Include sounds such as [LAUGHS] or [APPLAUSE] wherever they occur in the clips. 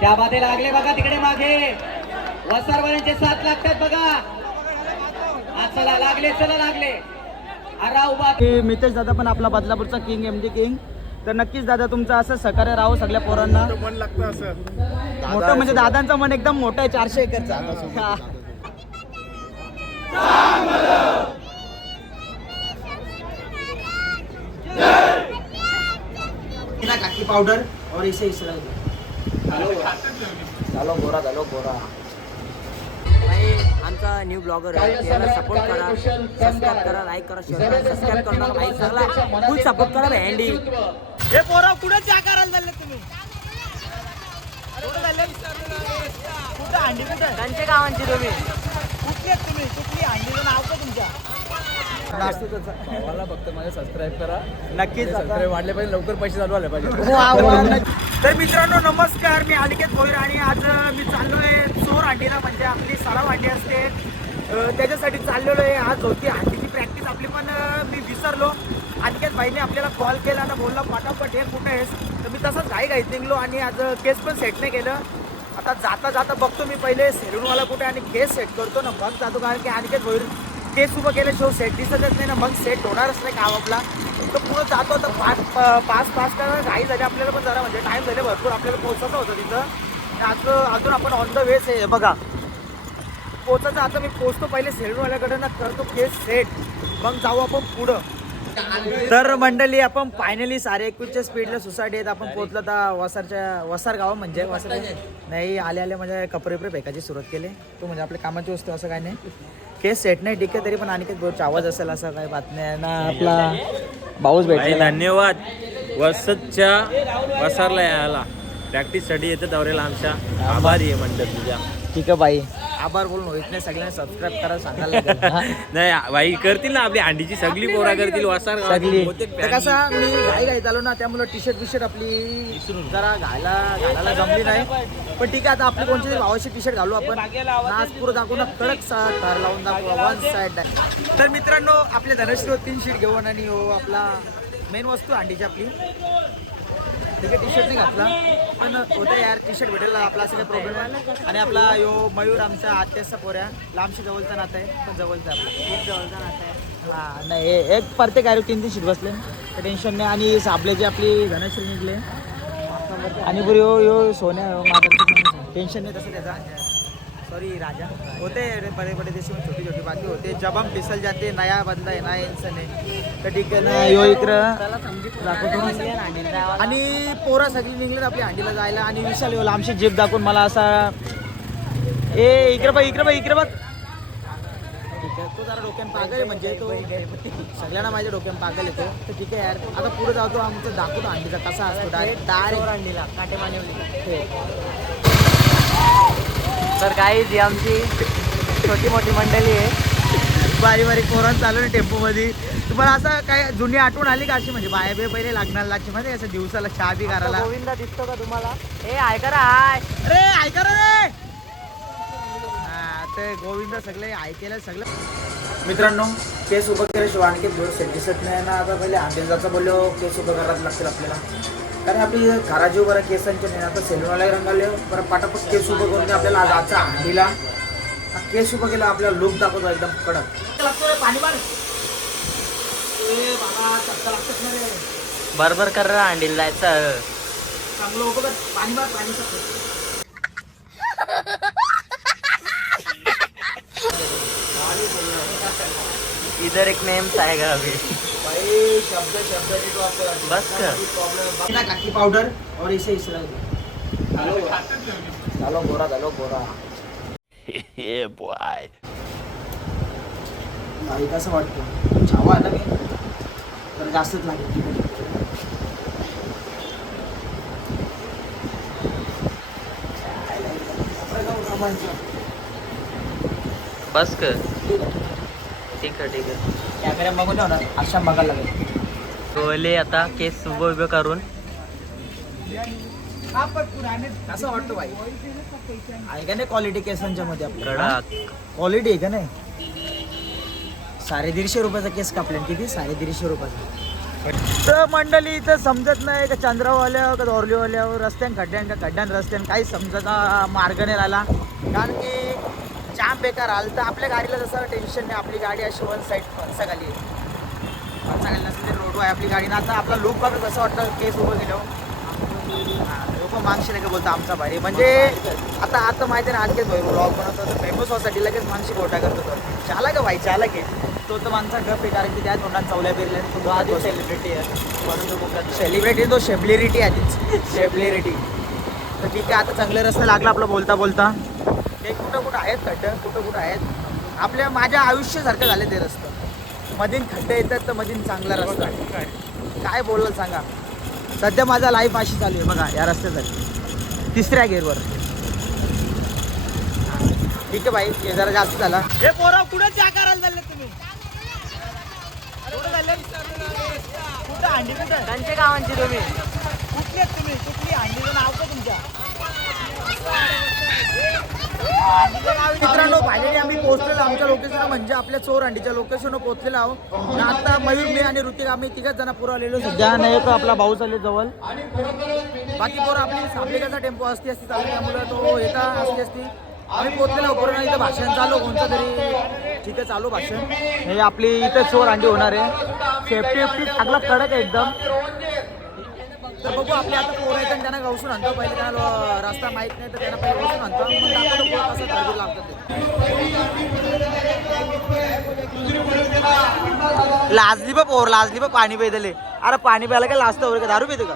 त्या बाधे लागले बघा तिकडे मागे. वसारवाल्यांचे साथ लागतात बघा. चला लागले चला लागले. अरा मितेश दादा पण आपला बदलापूरचा किंग एम डी किंग तर नक्कीच दादा तुमचं असं सहकार्य राहो सगळ्या पोरांना. मन लागतं असं. मोठं म्हणजे दादांचं मन एकदम मोठं आहे चारशे एकरचा. पावडर और इसे इसरा झालो गोरा झालो गोरा। भाई आमचा न्यू ब्लॉगर आहे. त्याला सपोर्ट करा. सबस्क्राईब करा लाईक करा शेअर करा. सबस्क्राईब करू. भाई सगळा फुल सपोर्ट करा भाई हँडी हे पोरा कुठे च्या करायला चालले तुम्ही? कुठे कुठं? त्यांच्या गावांची तुम्ही. कुठली तुम्ही? कुठली नाव का तुमच्या? भावाला फक्त माझ्या सबस्क्राईब करा. नक्कीच सबस्क्राईब वाढले पाहिजे लवकर पैसे चालू आले पाहिजे. तर मित्रांनो नमस्कार. मी अनिकेत भोईर आणि आज मी चाललोय चोर अंडीला म्हणजे आपली सराव अंडी असते. त्याच्यासाठी चाललेलो आहे. आज होती अंडीची प्रॅक्टिस आपली पण मी विसरलो. अनिकेत भाईने आपल्याला कॉल केला. ना बोलला पटापट हे कुठे आहेस? तर मी तसंच घाई घाईत निघलो आणि आज केस पण सेट नाही केलं. आता जाता जाता बघतो मी पहिले. सेलूनवाला कुठे आणि केस सेट करतो ना. मग जातो. कारण की अनिकेत भोईर केस उभं केल्याशिवाय सेट दिसतच नाही ना. मग सेट होणारच नाही काम आपला तर पुढं जातो तर पाच पाच पाच का घाई झाली आपल्याला पण जरा म्हणजे टाईम झाले भरपूर. आपल्याला पोहोचायचं होतं तिथं. आज अजून आपण ऑन द वेस आहे बघा. पोचायचं आता मी पोचतो पहिले सेलूनवाल्याकडे ना करतो केस सेट मग जाऊ आपण पुढं. तर मंडळी आपण फायनली साडे एकवीसच्या स्पीडला सोसायटी आहेत आपण पोहोचलो आता वसारच्या वसार गाव म्हणजे. वसार नाही आले आले म्हणजे कपडे बिपडे फेकायची सुरुवात केली. तो म्हणजे आपल्या कामाची वस्तू असं काय नाही. केस सेट नाही ठीक आहे तरी पण आणखी बहुत आवाज असेल असं काही बातमी आहे ना आपला भाऊच भेटला धन्यवाद. वसतच्या वसारला यायला. प्रॅक्टिससाठी येतं दौऱ्याला आमच्या. आभारी आहे म्हणतात तुझ्या. ठीक आहे बाई. आभार बोलून होत नाही सगळ्यांना सबस्क्राईब करा सांगायला. [LAUGHS] नाही भाई करतील ना आपली अंडीची सगळी पोरा करतील वसार सगळी. कसं मी घाई घाई झालो ना त्यामुळे टी शर्ट बिशर्ट आपली जरा घायला घालायला जमली नाही. पण ठीक आहे आता आपली कोणती भावाची टी शर्ट घालू आपण. नागपूर दाखवू ना कडक सा तार लावून दाखवू वन साइड तर मित्रांनो आपल्या धनश्री तीन शीट घेऊन आणि हो आपला मेन वस्तू अंडीची आपली. ठीक आहे टी शर्ट नाही घातला. पण होतं यार टी शर्ट भेटेल आपला असं काही प्रॉब्लेम आहे आणि आपला यो मयूर आमचा आत्याचा पोऱ्या लांबशी जवळचा नातं आहे पण जवळचा आपला. खूप जवळचा नातं आहे. हा नाही एक प्रत्येक आहे तीन तीन शीट बसले. तर टेन्शन नाही. आणि साबल्याची आपली धनश्री निघले. आणि पुरी यो यो सोन्या टेन्शन नाही तसं त्याचा. सॉरी राजा. होते बड़े बड़े देशों में छोटी छोटी बातें होते जब हम फिसल जाते नया बंदा आहे नया इंसान आहे तर ठीक आहे ना यो इकडं आणि पोरा सगळी निघलेत आपली हंडीला जायला. आणि विशाल येऊ आमची जीप दाखवून मला असा ए इकडे बघ इकडे बघ इकडे बघ. तो जरा डोक्यान पागल आहे म्हणजे तो सगळ्यांना माझ्या डोक्यान पागल येतो तर ठीक आहे यार आता पुढे जातो आमचं दाखवतो अंडीचा कसा असतो. डायरेक्ट डायरेक्ट अंडीला काटे तर काही जी आमची छोटी मोठी मंडळी आहे. बारी बारीक पोरांना चालू ना टेम्पो मध्ये तुम्हाला असं काय जुनी आठवण आली का अशी? म्हणजे बाया बे पहिले लागणार लागची म्हणजे असं दिवसाला चहा बी करायला. गोविंदा दिसतो का तुम्हाला? ए ऐका रा हाय. अरे ऐका रे हा ते गोविंद सगळे ऐकायला सगळं. मित्रांनो केस उभं केल्याशिवाय आणखी दिवस सेट दिसत नाही ना? आता पहिले आंबेलजाचं बोललो केस उभं करायला लागतील आपल्याला. कारण आपली घराजी बरं केसांचे नाही आता सेलूनवाला रंगाले बरं पाटापट केस उभं करून आपल्याला. आज आजचा अंडीला हा केस उभं केला आपल्याला लुक दाखवतो एकदम कडक. पाणी बरोबर कर रा अंडील जायचं. चांगलं उभं कर. पाणी मार पाणी टाक. [LAUGHS] इधर एक नेम आहे अभी। भाई शब्द शब्द वापर. बस कर. काकी पावडर और इसे इसरा झालो गोरा झालो गोरा [LAUGHS] भाई कसं वाटतं छावा आहे ना मी तर जास्तच लागेल बस कर। ठीक आहे ठीक आहे कॅमेरा बघून ना. अशा बघायला लागेल. गोले आता केस उभं उभं करून. कसं वाटतं भाई? आहे का नाही क्वालिटी केसांच्या मध्ये आपल्या कडक. क्वालिटी आहे का नाही? साडे दीडशे रुपयाचा केस कापले किती? साडे दीडशे रुपयाचा. तर मंडळी इथं समजत नाही का चंद्रावाल्या का दोरलीवाल्यावर रस्त्यान खड्ड्यान का खड्ड्यान रस्त्यान. काही समजत मार्ग नाही राहिला. कारण की जाम बेकार आलं तर आपल्या गाडीला जसं टेन्शन नाही आपली गाडी अशी वन साईड फणसाखाली आहे. फणसाखाली नसलेली रोड आहे आपली गाडी. ना आता आपला लूक बघ कसं वाटतं केस उभं गेलो लोक नाही का बोलतो आमचा भारी. म्हणजे आता आता माहिती आहे ना आज भाई ब्लॉग बनवतो. तर फेमस व्हासाठी लगेच माणशी गोटा करतो तो. चाला का भाई चाला की तो तर माणसा गप आहे कारण की त्या तोंडात चवल्या बिरल्या तो आधी सेलिब्रिटी आहे. सेलिब्रिटी तो शेबलिरिटी आहे तीच शेबलिरिटी तर ठीक आहे आता चांगले रस्ते लागला आपलं बोलता बोलता ते कुठं कुठं आहेत खड्डे कुठं कुठं आहेत? आपल्या माझ्या आयुष्यासारखं झाले ते रस्ते. मधीन खड्डे येतात तर मधीन चांगला रस्ता आहे. काय? बोललं सांगा? सध्या माझा लाईफ अशी चालू आहे बघा या रस्त्यासाठी. तिसऱ्या गेअरवर ठीक आहे भाई हे जरा जास्त झाला. हे पोरा कुठं चा करायला चालले तुम्ही? कुठं चालले? कुठं त्यांच्या गावांची तुम्ही. कुठले आहेत तुम्ही? कुठली अंडीचं नाव का तुमच्या? मित्रांनो फायनली आम्ही पोहोचलेलो आमच्या लोकेशन म्हणजे आपल्या चोर अंडीच्या लोकेशनवर पोहोचलेलो आहोत. आणि आता मयूर मी आणि ऋतिक आम्ही तिघच जण पुरं आलेलो सध्या नाही का आपला भाऊ चालले जवळ. बाकी पोरं आपली साबलेकाचा टेम्पो असती असती चालू त्यामुळे तो येता असती असती. आम्ही पोहोचलेलो पोरं इथं भाषण चालू कोणतं तरी. ठीक आहे चालू भाषण. हे आपली इथं चोर अंडी होणार आहे. सेफ्टी वेफ्टी चांगला कडक आहे एकदम. तर बघू आपले आता पोरं आहेत आणि त्यांना गवसून आणतो. पहिले त्यांना रस्ता माहीत नाही तर त्यांना पहिले गवसून आणतो. मग दाखवतो पोरं कसं ठरवू लागतं ते. लाजली बा पोर लाजली बा पाणी पेदले अरे पाणी प्यायला काय लाजतं वगैरे? का दारू पितो का?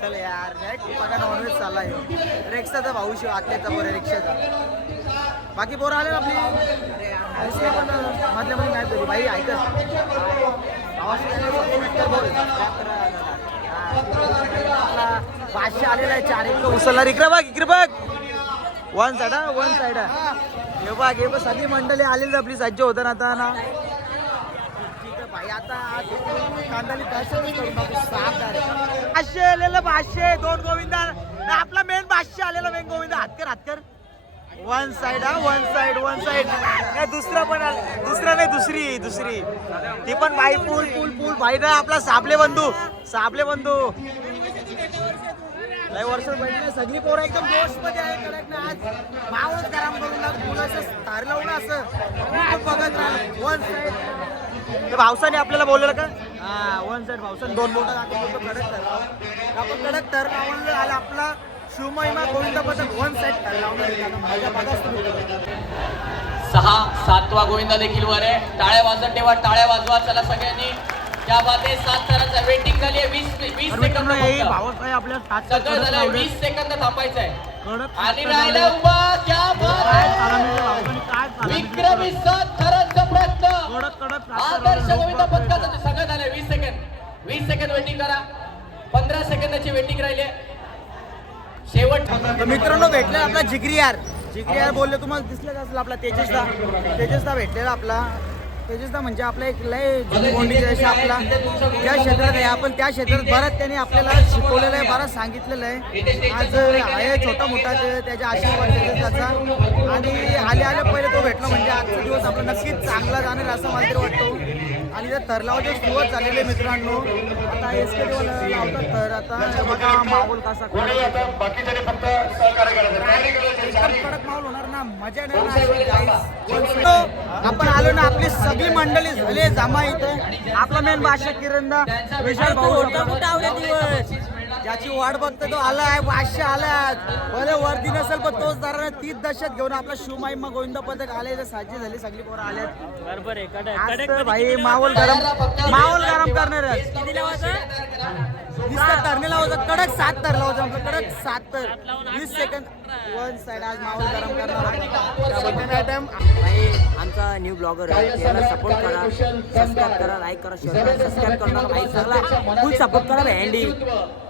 चल यार बघा नॉनव्हेज चालला आहे रिक्षाचा भाऊ शिव आत्याचा बरं रिक्षाचा. बाकी पोरं आले ना आपली पण मधल्या मध्ये नाही बाई ऐकत. पाचशे आलेला आहे चार एक उचलला इकडे बघ इकडे बघ. वन साईड हा वन साईड हे बघ हे बघ सगळी मंडळी आलेली आपली सज्ज होतं ना आता ना. आता सात पाचशे आलेलं पाचशे दोन गोविंदा. ना आपला मेन पाचशे आलेला मेन गोविंदा. हातकर हातकर. वन साइड हा वन साइड वन साइड नाही दुसरा पण दुसरा नाही दुसरी दुसरी. ती पण बाई पूल पूल पूल. बाई ना आपला साबले बंधू. साबले बंधू. लय वर्ष पहिले सगळी पोरं एकदम जोशमध्ये आहे कडक ना आज मावळच गरम करून ना मुलाचं तार लावून असं. बघत राहिलं वन साइड भावसाने आपल्याला बोललेलं का? हा वन साइड भावसाने. दोन बोटं दाखवून कडक तर आपण कडक तर लावून आला आपला. शिवमहिमा गोविंद पथक वन सहा सातवा गोविंदा देखील वर आहे. टाळ्या वाजत ठेवा टाळ्या वाजवा. चला सगळ्यांनी. त्या बाते सात तरांचा वेटिंग झाली आहे. वीस वीस सेकंद हे सगळं झालं. वीस सेकंद थांबायचं आहे आणि राहिला. उभा. क्या बात चालवलं? विक्रमी सात थरांचा प्रयत्न. आदर्श. गोविंदा पथकाचं सगळं झालंय. वीस सेकंद वीस सेकंद वेटिंग करा. पंधरा सेकंदाची वेटिंग राहिली आहे. शेवट. तर मित्रांनो भेटले आपला जिगरी यार जिगरी यार बोलले तुम्हाला दिसलं असेल आपला तेजसदा. तेजसदा भेटलेला आपला. तेजसदा म्हणजे आपला एक लय जुनी देश आपला. ज्या क्षेत्रात आहे आपण त्या क्षेत्रात बरंच त्यांनी आपल्याला शिकवलेलं आहे बरंच सांगितलेलं आहे. आज आहे छोटा मोठा त्याच्या आशीर्वाद तेजसदाचा. आणि आले आले पहिले तो भेटला म्हणजे आजचा दिवस आपला नक्कीच चांगला जाणार असं मला तरी वाटतो. आणि त्या थरलावचे सुरुवात झालेली आहे मित्रांनो आता एस के लावतात थर आता बघा माहोल कसा कडक माहोल होणार ना मजा नाही आपण आलो ना आपली सगळी मंडळी झाली जमा इथं. आपला मेन भाषा किरणदा विशाल भाऊ. होता. ज्याची वाट बघतो तो आलाय पाचशे आलाय. भले वर्दी नसेल पण तोच जरा तीच दशत घेऊन आपला शिवमाईमा गोविंदा पथक आले इथं साजी झाली सगळी पोरं आल्यात बरोबर आहे कडक आज तर भाई माहोल गरम माहोल गरम करणार वीस तर लावायचं कडक सात तर लावायचं आपलं कडक सात तर. वीस सेकंद वन साइड आज माहोल गरम करणार भाई आमचा न्यू ब्लॉगर आहे याला सपोर्ट करा सबस्क्राईब करा लाईक करा शेअर करा सबस्क्राईब करू भाई फुल सपोर्ट करा भाई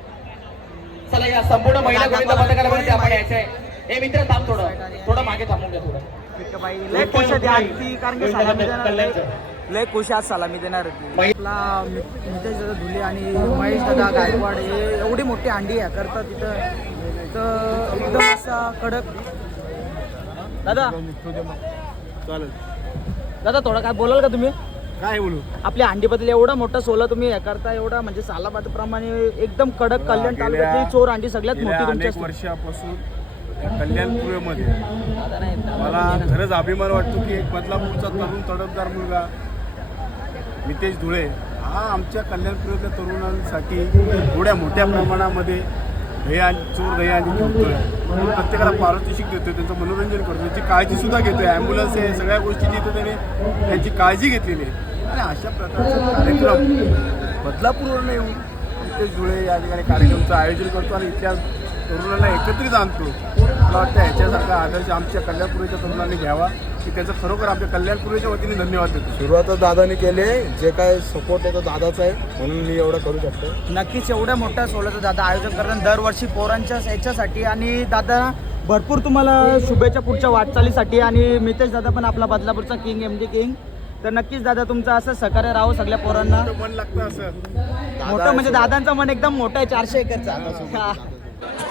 चला या संपूर्ण महिला गोविंद पथकाला वरती आपण यायचंय. हे मित्र थांब थोडं. थोडं मागे थांबून घ्या थोडं. लय खुश आज सलामी देणार आपला नितेश दादा धुले आणि महेश दादा गायकवाड हे एवढी मोठी अंडी आहे करतात तिथं. तर एकदम असा कडक. दादा. चालेल. दादा थोडं काय बोलाल का तुम्ही? काय बोलू? आपल्या अंडीबद्दल एवढा मोठा सोला तुम्ही हे करता एवढा म्हणजे सालाबाद प्रमाणे एकदम कडक कल्याण तालुक्यातली चोर अंडी सगळ्यात गेल्या मोठी तुमची अनेक असते. वर्षापासून या मला खरंच अभिमान वाटतो की एक बदलापूरचा तरुण तडफदार मुलगा नितेश धुळे हा आमच्या कल्याणपुरातल्या तरुणांसाठी एवढ्या मोठ्या प्रमाणामध्ये दही चोर दही अंडी ठेवतोय. प्रत्येकाला पारितोषिक देतोय त्यांचं मनोरंजन करतो त्यांची काळजी सुद्धा घेतोय. ॲम्ब्युलन्स आहे सगळ्या गोष्टीची इथं त्याने त्यांची काळजी घेतलेली आहे. आणि अशा प्रकारचा कार्यक्रम बदलापूरवरून येऊन नितेश धुळे या ठिकाणी कार्यक्रमाचं आयोजन करतो आणि इथल्या तरुणांना एकत्रित आणतो. मला वाटतं ह्याच्यासारखा आदर्श आमच्या कल्याणपुरीच्या तरुणांनी घ्यावा. की त्याचं खरोखर आमच्या कल्याणपुरीच्या वतीने धन्यवाद देतो. सुरुवातच दादाने केले जे काय सपोर्ट आहे तो दादाचा आहे. म्हणून मी एवढं करू शकतो. नक्कीच एवढ्या मोठ्या सोहळ्याचं दादा आयोजन करतात दरवर्षी पोरांच्या याच्यासाठी आणि दादा भरपूर तुम्हाला शुभेच्छा पुढच्या वाटचालीसाठी. आणि मितेश दादा पण आपला बदलापूरचा किंग एम डी किंग तर नक्कीच दादा तुमचं असं सहकार्य राहावं सगळ्या पोरांना. मन लागतं असं. मोठं म्हणजे दादांचं मन एकदम मोठं आहे चारशे एकरचा. हा.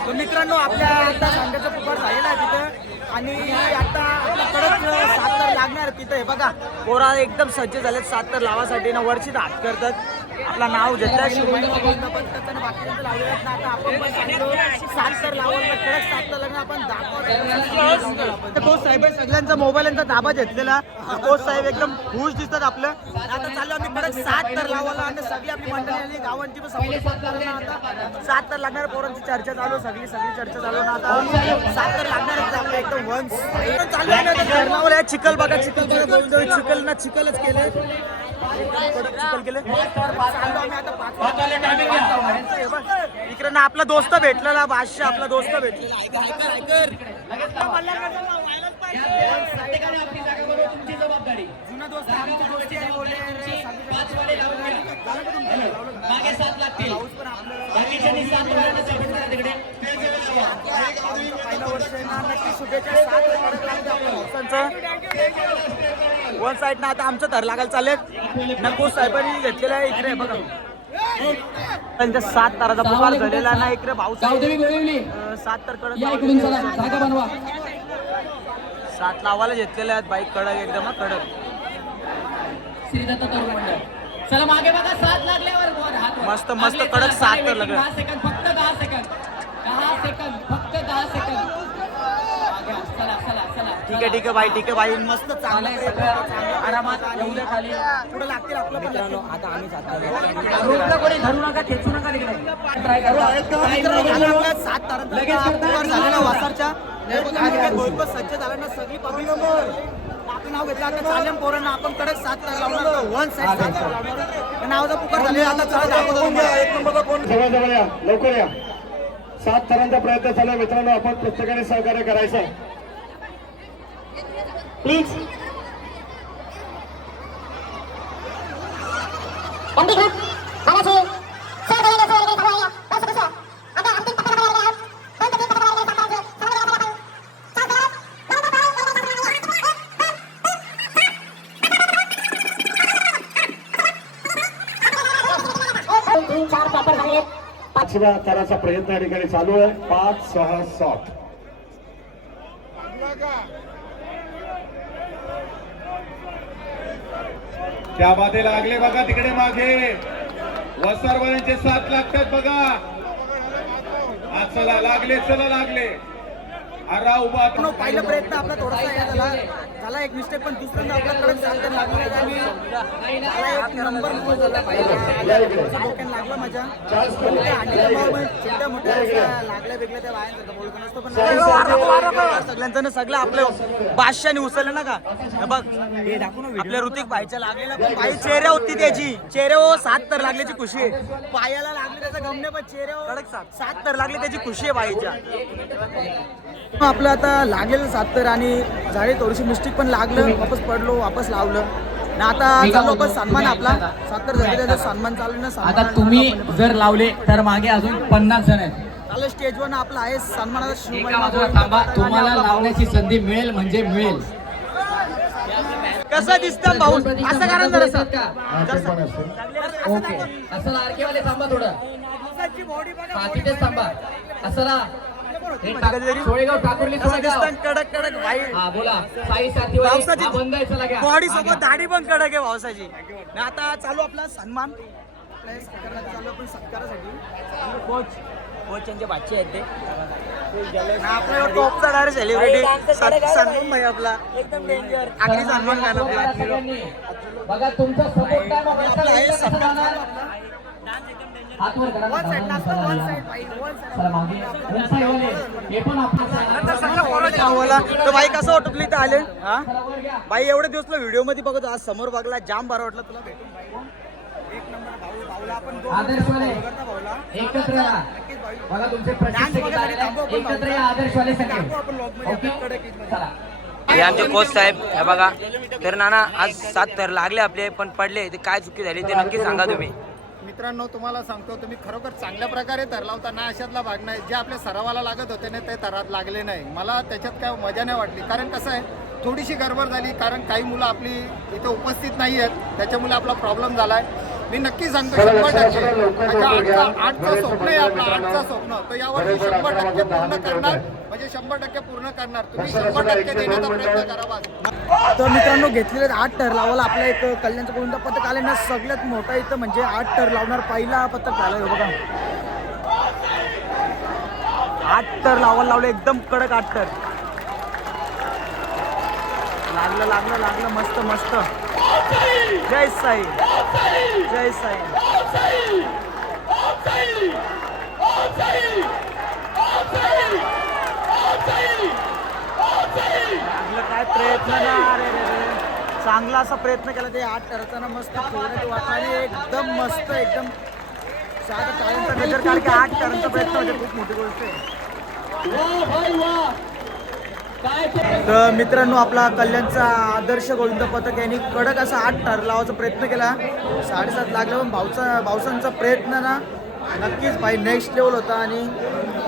तर मित्रांनो आपल्या आता सांड्याचा पुकार झालेला आहे तिथं. आणि आता आपला कडक सात तर लागणार तिथं. हे बघा पोरा एकदम सज्ज झालेत. सात तर लावासाठी ना वरची हात करतात. आपला नाव घेतलं शिवाय सात आपण कोच साहेब सगळ्यांचा मोबाईल यांचा ताबा घेतलेला. कोच साहेब एकदम खुश दिसतात आपलं. आता चाललो आम्ही परत सात तर लावायला आणि सगळी आपली मंडळी गावांची पण आता. सात तर लागणार पोरांची चर्चा चालू सगळी सगळी चर्चा चालू ना आता. सात तर लागणार आपलं एकदम वन्स चालू आहे चिखल बघा चिखल. चिखल ना चिखलच केलं इकडे ना आपला दोस्त भेटलेला बादशाह आपला दोस्त भेटला जुना दोस्त मागे सात लागतील बाकीच्यांनी सात तिकडे पहिलं वर्ष आहे ना नक्की शुभेच्छा सात कडक लागते आपल्या भाऊसांचं वन साईड ना आता आमचं धर लागायला चालेल नको साहेबांनी घेतलेलं आहे इकडे बघा. त्यांच्या सात ताराचा पुकार झालेला ना इकडे भाऊ सात तर कडक सात लावायला घेतलेल्या आहेत बाईक कडक एकदम कडक. चला मागे बघा सात लागल्यावर. मस्त- मस्त कडक सात तर लागले. सेकंद फक्त दहा सेकंद. दहा सेकंद फक्त दहा सेकंद. ठीक आहे ठीक आहे बाई ठीक आहे बाई. मस्त चांगलं सगळं चांगलं. आरामात येऊ द्या खाली. पुढे लागतील आपलं लागतील. आता आम्ही जातो. कोणी धरू नका खेचू नका तिकडे. ट्राय करा. मित्रांनो, झालं आपल्या सात तारांचा लगेच झालेला वासारच्या. हे सज्ज झालं ना सगळी पब्लिक आपलं नाव घेतलं. आता चालेल पोरांना आपण कडक सात तार लावणार वन साईड सात नावाचा पुकार झालेला आता चला दाखवतो तुम्हाला. जवळ या. लवकर या. सात थरांचा प्रयत्न चालू आहे. मित्रांनो आपण प्रत्येकाने सहकार्य करायचं आहे. प्लीज पाचव्या थराचा प्रयत्न या ठिकाणी चालू आहे. पाच सहा सात. त्यामध्ये लागले बघा तिकडे मागे. वसरवाल्यांचे सात लागतात बघा. हा चला लागले चला लागले. अरा उभा पाहिलं प्रयत्न आपला थोडासा झाला एक मिस्टेक पण दुसऱ्यांदा आपला कडक सात तार लागला आणि एक नंबर गोल झाला पाहिजे लागलं माझ्या. पण त्या हांडीच्या भावामुळे छोट्या मोठ्या अशा लागल्या बिगल्या त्या बाहेर बोलतो नसतो पण सगळ्यांचं सगळं आपलं बादशाने उचललं ना का? हे बघ. आपल्या ऋतिक भाईच्या लागलेला पण बाई चेहऱ्या होती त्याची. चेहऱ्यावर सात तर लागल्याची खुशी. आहे पायाला लागले त्याचा गमने पण चेहऱ्यावर कडक सात. सात तर लागले त्याची खुशी आहे बाईच्या. आपलं आता लागेल सात तर आणि झाडे थोडीशी मिस्टेक पण लागलं वापस पडलो वापस लावलं. आता चाललो आपण सन्मान आपला. सातर झालेला सन्मान चालू ना आता सन्मान तुम्ही जर लावले तर मागे अजून पन्नास जण आहेत. चालू स्टेजवर ना आपला आहे सन्मानाचा थांबा. तुम्हाला लावण्याची संधी मिळेल म्हणजे मिळेल. कसं दिसतं भाऊ असं करा ना जरासं. ओके. असं आरके वाले थांबा थोडं. तिथेच थांबा. असं सोळेगाव ठाकुर्ली कसं सोळेगाव दिसतं कडक हा बोला. साई साथी पावसाची बॉडी सोबत. दाढी पण कडक आहे पावसाची. आता चालू आपला सन्मान. हे चालू आपण सत्कारासाठी कोच. कोच यांचे बादशे आहेत ते. आणि आपला टॉपचा डायरेक्ट सेलिब्रिटी सन्मान भाई आपला. एकदम डेंजर आखरी सन्मान बघा आपला सगळ्यांनी. बघा तुमचा सपोर्ट काय करा. हे पण. तर भाई कसं तुला इथं आले? हा. भाई एवढे दिवस तुला व्हिडिओमध्ये बघतो आज समोर बघला जाम बरं वाटलं तुला. भेटून भाई एक नंबर भाऊ भाऊला आपण एकत्र बघा तुमचे एकत्र आदर्शवाले हे आमचे कोच साहेब हे बघा. तर नाना आज सात तर लागले आपले पण पडले. ते काय चुकी झाली ते नक्की सांगा तुम्ही. मित्रांनो तुम्हाला सांगतो तुम्ही खरोखर चांगल्या प्रकारे तरलावता. ना अशातला भाग नाही. जे आपल्या सरावाला लागत होते ना ते तरात लागले नाही. मला त्याच्यात काय मजा नाही वाटली. कारण कसं आहे थोडीशी गडबड झाली. कारण काही मुलं आपली इथे उपस्थित नाही आहेत. त्याच्यामुळे आपला प्रॉब्लेम झाला आहे मी नक्की सांगतो शंभर टक्के. आजचं स्वप्न आहे आपलं आजचं स्वप्न. तर यावर्षी शंभर टक्के पूर्ण करणार. म्हणजे शंभर टक्के पूर्ण करणार. तुम्ही शंभर टक्के देण्याचा प्रयत्न करावा तर मित्रांनो घेतलेले आठ ठर लावायला आपल्या एक कल्याणचं कोणता पथक आले ना सगळ्यात मोठा इथं म्हणजे आठ ठर लावणार पहिला पथक झाला बघा. आठ टर लावायला लावले एकदम कडक आठ ठर लागलं लागलं लागलं मस्त मस्त. जय साई. जय साई. लागलं काय प्रयत्न ना? अरे चांगला असा प्रयत्न केला ते आठ करताना मस्त खेळण्याची वाटलं एकदम मस्त एकदम साधा टाळ्यांचा गजर काढ की आठ टर्नचा प्रयत्न म्हणजे खूप मोठी गोष्ट आहे. तर मित्रांनो आपला कल्याणचा आदर्श गोविंद पथक यांनी कडक असा आठ ठर लावायचा प्रयत्न केला. साडेसात लागला पण भाऊचा भाऊसांचा प्रयत्न ना नक्कीच भाई नेक्स्ट लेवल होता आणि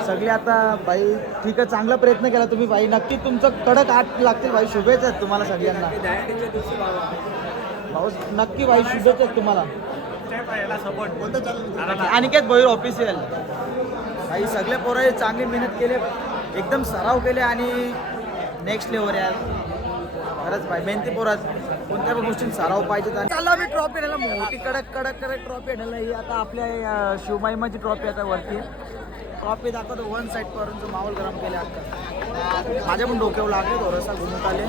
सगळे आता भाई ठीक आहे चांगला प्रयत्न केला तुम्ही भाई नक्की तुमचं कडक आठ लागतील भाई शुभेच्छा आहेत तुम्हाला सगळ्यांना. भाऊ नक्की भाई शुभेच्छा आहेत तुम्हाला. अनिकेत भोईर ऑफिशियल भाई सगळे पोरं चांगली मेहनत केले एकदम सराव केले आणि नेक्स्ट लेवल यार. खरंच भाई मेहनती पोरात कोणत्या पण गोष्टीत सराव पाहिजे चाललो आम्ही ट्रॉफी आणायला. मोठी कडक कडक कडक ट्रॉफी आणायला. ही आता आपल्या शिवमाईमाची ट्रॉफी आता वरती ट्रॉफी दाखवतो वन साईड पर्यंत माहोल गरम केले. आता माझ्या पण डोक्यावर लागले थोडंसा घुमत आले.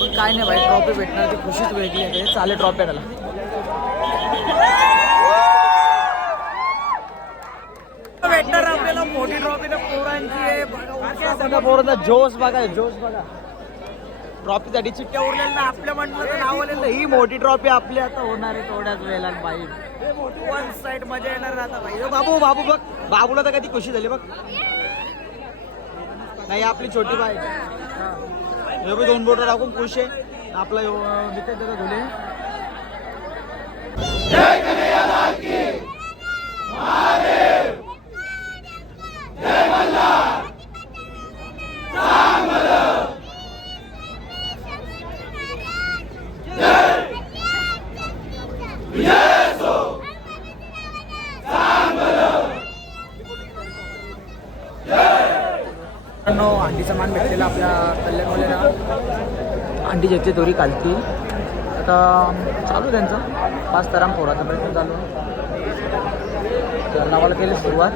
पण काय नाही भाई ट्रॉफी भेटणार ती खुशीच वेगळी आहे. चालेल ट्रॉफी आणायला भेटणार आपल्याला मोठी ट्रॉफी तर पोरांची आहे. बघा पोरांचा जोश बघा जोश बघा. ट्रॉफीसाठी चिठ्ठ्या उरलेल्या ना आपल्या म्हटलं तर नाव आलेलं ही मोठी ट्रॉफी आपली आता होणार आहे थोड्याच वेळेला बाई वन साईड मजा येणार आता बाई. बाबू बाबू बघ. बाबूला तर कधी खुशी झाली बघ. नाही आपली छोटी बाई. एवढी दोन बोटं टाकून खुश आहे. आपला विकत धुले अंडीचा मान भेटलेला आपल्या कल्याणवाल्याला. अंडी ज्याची दोरी कालती आता चालू त्यांचं. पाच ताराम पोराचा प्रयत्न चालू तर नावाला केली सुरुवात.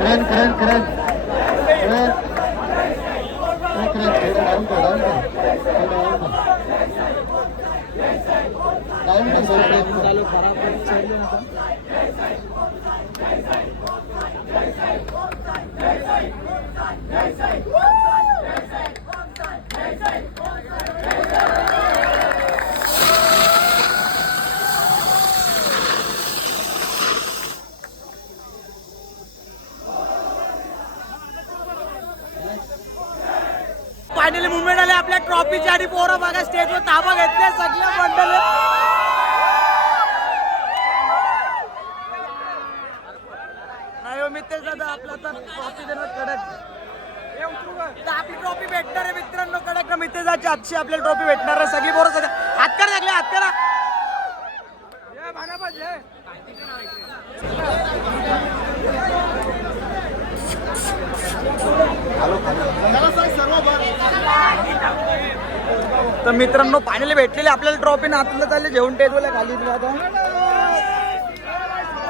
चालू खराब फायनली मुंबईत आले आपल्या ट्रॉफीची आणि पोरं बघा स्टेजवर ताबा घेतले सगळे मंडळ. आजची आपल्याला ट्रॉफी भेटणार आहे. सगळी पोरं सगळं हात करा सगळे हात करा तर मित्रांनो फायनली भेटलेली आपल्याला ट्रॉफी नातलं चालले जेवण टेजवल्या खाली तुला आता.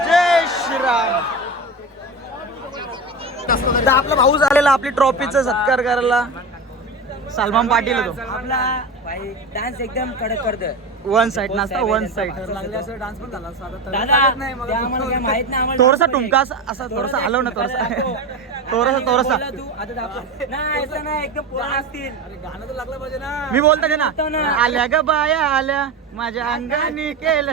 जय श्रीराम. आपला भाऊ झालेला आपली ट्रॉफीचा सत्कार करायला. सलमान पाटील होतो. आपला भाई डान्स एकदम कडक करतोय. वन साइड नाचता वन साइड दादा ते आम्हाला माहीत नाही आम्हाला थोडासा टुमका असा थोडासा हलव ना थोडासा थोडासा. थोडासा नाही असं नाही एकदम पोरं असतील. गाणं तर लागलं पाहिजे ना. मी बोलतो की ना बोलतो ना. आल्या ग बाया आल्या. माझ्या अंगाने केलं.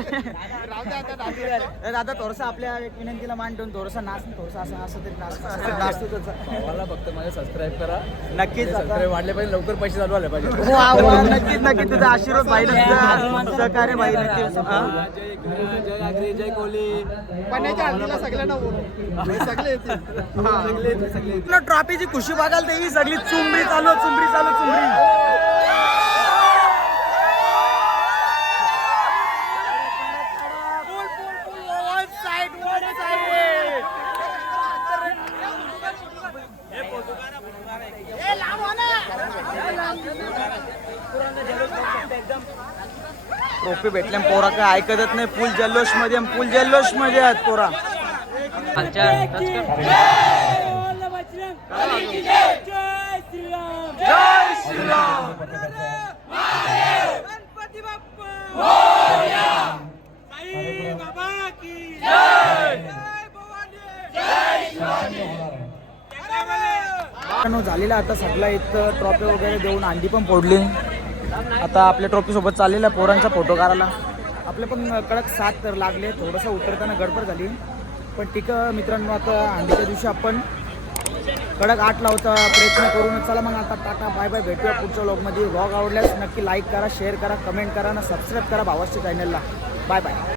दादा. थोडस आपल्या एक विनंतीला मान ठेवून थोडसा नाच थोडसा असं असं तरी नाच असं नाचतो मला फक्त माझे सबस्क्राईब करा. नक्कीच. सबस्क्राईब वाढले पाहिजे लवकर पैसे चालू आले पाहिजे. वा, वा, नक्कीच नक्कीच. तुझा आशीर्वाद तुझा. सहकार्य नक्कीच. हा? जय आगरी जय कोहली सगळ्यांना सगळे पूर्ण ट्रॉफीची खुशी बघाल तर ही सगळी चुंबरी चालू चुंबरी चालू चुंबरी. भेटल्या. पोरा काय ऐकतच नाही. फुल जल्लोषमध्ये फुल जल्लोषमध्ये आहेत पोरा. जय श्रीराम मित्रांनो, झालेला आता सगळा. इथं ट्रॉफी वगैरे देऊन अंडी पण फोडली. आता आपल्या ट्रॉफी सोबत चाललेला पोरांचा फोटो काढायला. आपले पण कडक साथ तर लागले. थोडंसं उतरताना गडबड झाली. पण ठीक मित्रांनो आता अंडीच्या दिवशी आपण कडक आठ लावचा प्रयत्न करून चला मग आता टाटा बाय बाय भेटूया पुढच्या व्लॉगमध्ये व्लॉग आवडल्यास नक्की लाईक करा शेअर करा कमेंट करा आणि सबस्क्राईब करा भावाच्या चॅनलला बाय बाय